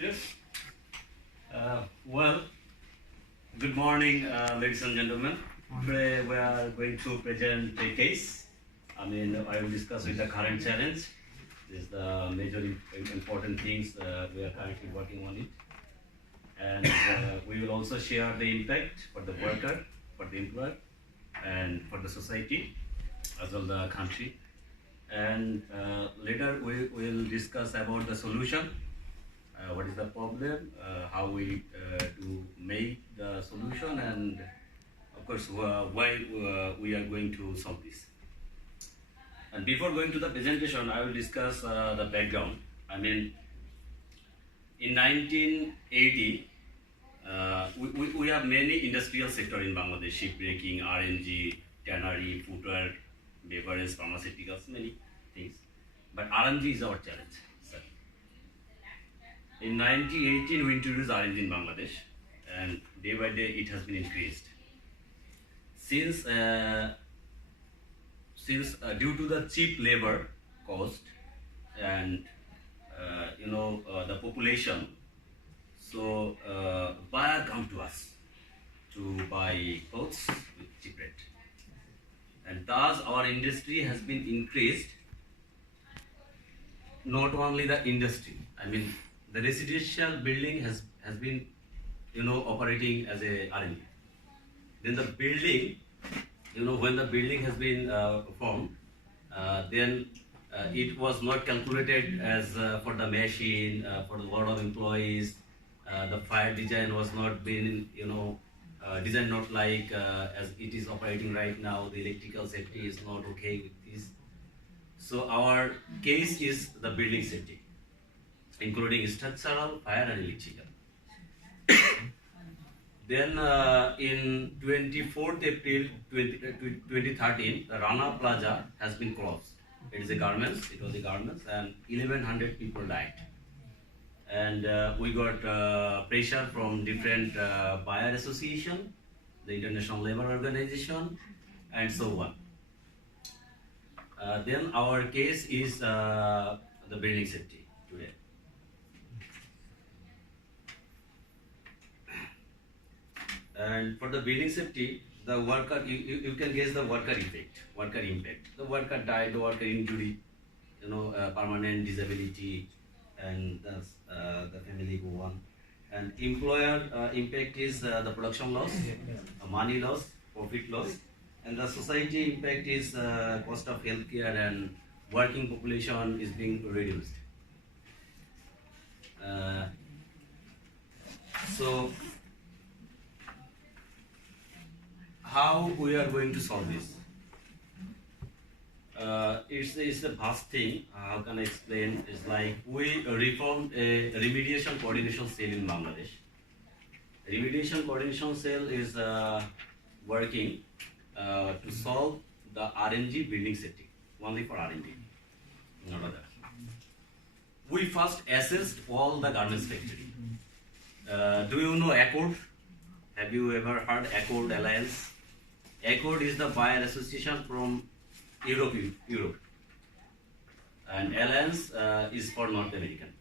Yes. Well, good morning, ladies and gentlemen. Today we are going to present a case. I will discuss with the current challenge. This is the major important things we are currently working on it. And we will also share the impact for the worker, for the employer, and for the society, as well the country. And later we will discuss about the solution. What is the problem, how we to make the solution, and of course why we are going to solve this. And before going to the presentation, I will discuss the background. In 1980, we have many industrial sector in Bangladesh: shipbreaking, RNG, tannery, footwear, beverage, pharmaceuticals, many things. But RNG is our challenge. In 1918, we introduced RNG in Bangladesh, and day by day it has been increased. Since due to the cheap labor cost and the population, so buyer come to us to buy clothes with cheap rate, and thus our industry has been increased. Not only the industry, the residential building has been operating as a R&D. Then the building, when the building has been formed, then it was not calculated as for the machine, for the lot of employees. The fire design was not been designed not like as it is operating right now. The electrical safety is not okay with this. So our case is the building safety, including structural, fire and electrical. Then in 24th April 2013, the Rana Plaza has been closed. It was a garments, and 1100 people died. And we got pressure from different buyer association, the International Labour Organization, and so on. Then our case is the building safety today. And for the building safety, the worker, you can guess the worker impact. The worker died, the worker injury, permanent disability, and the family go on. And employer impact is the production loss, money loss, profit loss, and the society impact is cost of healthcare and working population is being reduced. So how we are going to solve this? It's a vast thing. How can I explain? It's like we reformed a remediation coordination cell in Bangladesh. Remediation coordination cell is working to solve the RNG building safety, only for RNG, not other. We first assessed all the garments factory. Do you know Accord? Have you ever heard Accord Alliance? Accord is the buyer association from Europe, and Alliance is for North American.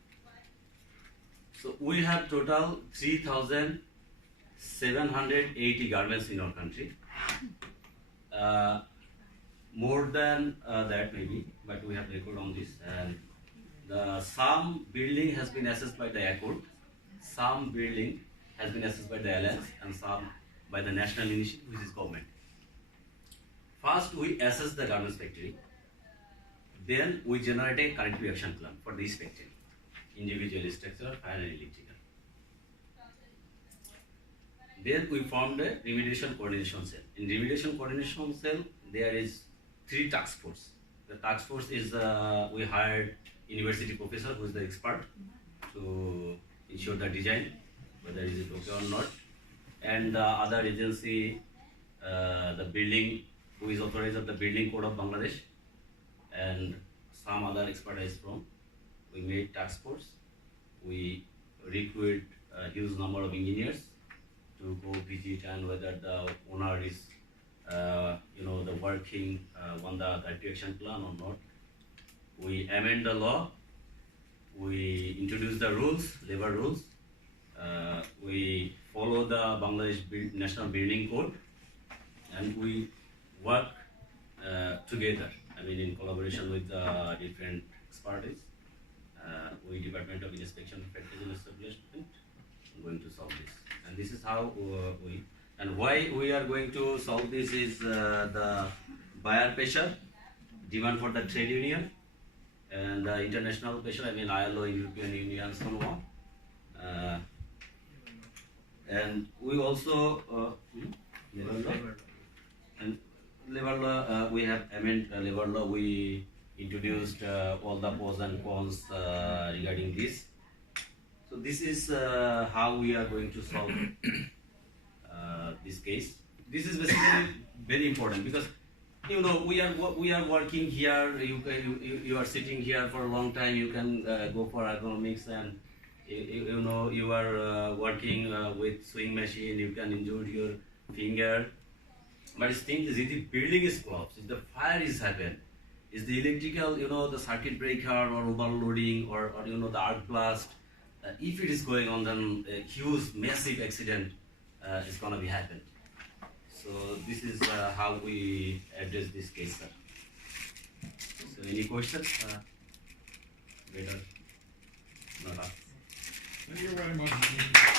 So we have total 3,780 garments in our country. More than that maybe, but we have record on this. And some building has been assessed by the Accord, some building has been assessed by the Alliance, and some by the national initiative, which is government. First, we assess the garments factory. Then we generate a corrective action plan for this factory, individual, structural, fire and electrical. Then we formed a remediation coordination cell. In remediation coordination cell, there is 3 task force. The task force is we hired university professor who is the expert to ensure the design, whether is it okay or not, and the other agency, the building, who is authorized of the Building Code of Bangladesh, and some other expertise from. We made task force. We recruit a huge number of engineers to go visit and whether the owner is, the working on the corrective action plan or not. We amend the law we introduce the rules, labor rules. We follow the Bangladesh National Building Code, and we work together. I mean, in collaboration with the different expertise. We Department of Inspection Factories and Establishment going to solve this, and this is how we and why we are going to solve this is the buyer pressure, demand for the trade union, and the international pressure. I mean ILO, European Union, so on. And we also labor law and labor law. We have amended labor law. We introduced all the pros and cons regarding this. So this is how we are going to solve this case. This is basically very important because we are working here. You are sitting here for a long time. You can go for ergonomics, and you are working with sewing machine. You can injure your finger. But the thing is, if the building is collapsed, if the fire is happened, is the electrical, the circuit breaker or overloading or the arc blast. If it is going on, then a huge, massive accident is gonna be happened. So this is how we address this case, sir. So any questions? Better not ask. Thank you very much.